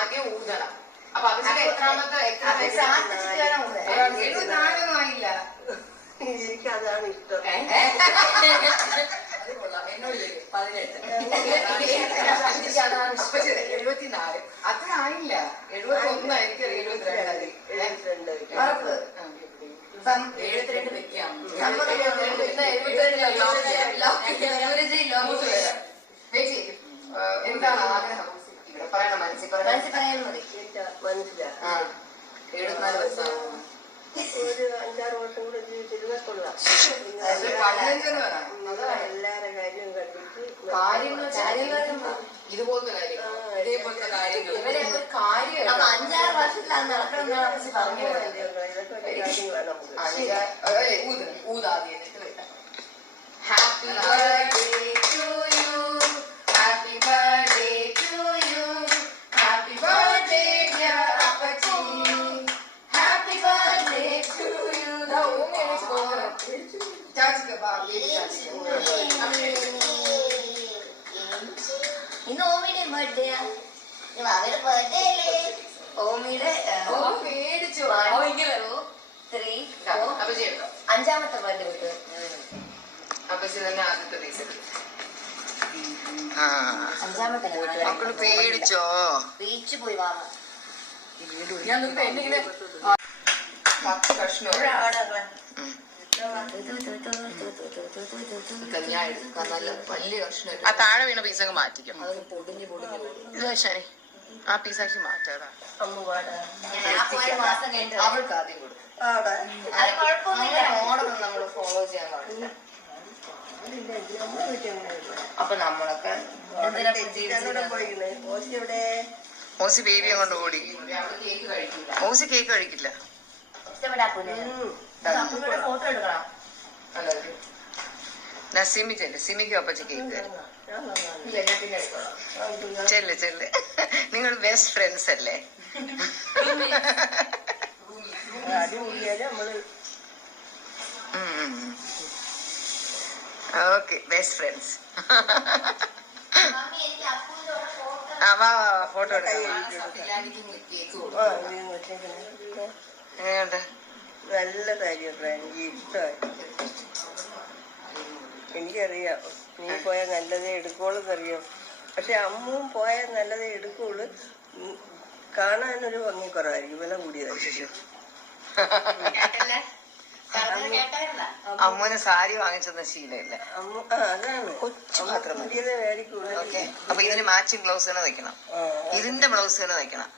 ആകെ ഊതണം. അപ്പൊ അതിന്റെ എത്രാമത്തെ നാലൊന്നും ആയില്ല. എനിക്ക് അതാണ് ഇഷ്ടം. അത് കൊള്ളാം. എന്നോട് 18. 74. അത്ര ആയില്ല. 71. എനിക്ക് 72. 72 വെക്കാം. എന്താണ് ആഗ്രഹം? ഇവിടെ പറയണം. മനസ്സിൽ പറയാൻ മതി. മനസ്സിലാ 74 വയസ്സാകും. ഒരു 5-6 വർഷം കൂടെ ജീവിച്ചിരുന്ന കൊള്ളാം. എല്ലാരെ കാര്യവും കണ്ടിട്ട് ഇതുപോലത്തെ കാര്യങ്ങൾ, ഇതേപോലത്തെ കാര്യങ്ങൾ 5-6 വർഷത്തിലാണ് നടക്കണമെന്നാണ് പറഞ്ഞു. ഇതൊക്കെ കാര്യങ്ങളാണ് നമുക്ക്. ഊതാദ്യം happy birthday to you, happy birthday to you, happy birthday dear അപ്പച്ചി, ഹാപ്പി ബർത്ത്ഡേ ടു യു. ചാച്ചിക്ക് ഇന്ന് ഓമിയുടെ ബർത്ത്ഡേ. അവരുടെ ബർത്ത്ഡേ അല്ലേ? ഓമിയുടെ പേടിച്ചു. 3, 4 5ാമത്തെ ബർത്ത്ഡേ കിട്ടും. അപ്പച്ചി തന്നെ ആദ്യത്തെ പൈസ. 5ാമത്തെ മക്കള് പേടിച്ചോ? ബീച്ച് പോയി വാ. ഞാൻ എന്നിങ്ങനെ 10 കഷ്ണം നല്ല വലിയ കഷ്ണം. ആ താഴെ വീണ പീസൊക്കെ മാറ്റിക്കും. അതൊക്കെ പൊടിഞ്ഞു ഇത് ശരി. ആ പീസാക്കി മാറ്റാതാ. അവൾക്ക് ആദ്യം കൊടുക്കും. മോഡൊന്നും നമ്മൾ ഫോളോ ചെയ്യാൻ പാടില്ല. അപ്പൊ നമ്മളൊക്കെ ഓസി ബേബിയെ കൊണ്ട് ഓടി. ഓസി കേക്ക് കഴിക്കില്ല. ഫോട്ടോ എടുക്കണം. സിമി ചെല്ല്. സിമിക്കും അപ്പച്ച കേക്ക് ചെല്ല് ചെല്ല്. നിങ്ങൾ ബെസ്റ്റ് ഫ്രണ്ട്സ് അല്ലേ? Okay best friends. ഫോട്ടോ എങ്ങനെയുണ്ട്? നല്ല കാര്യം. എനിക്ക് ഇഷ്ടമായി. എനിക്കറിയാം നീ പോയാൽ നല്ലതേ എടുക്കുള്ളൂന്നറിയാം. പക്ഷെ അമ്മും പോയാൽ നല്ലതേ എടുക്കുള്ളൂ. കാണാനൊരു ഭംഗി കുറവായിരിക്കും, വില കൂടിയതായിരിക്കും. അമ്മുവിന് സാരി വാങ്ങിച്ചെന്ന ശീലമില്ല. അതാണ് കൂടിയതേ ആയിരിക്കുള്ളൂ. അപ്പൊ ഇതിന് മാച്ചിങ് ബ്ലൗസ് തന്നെ വെക്കണം. ഇതിന്റെ ബ്ലൗസ് തന്നെ വെക്കണം.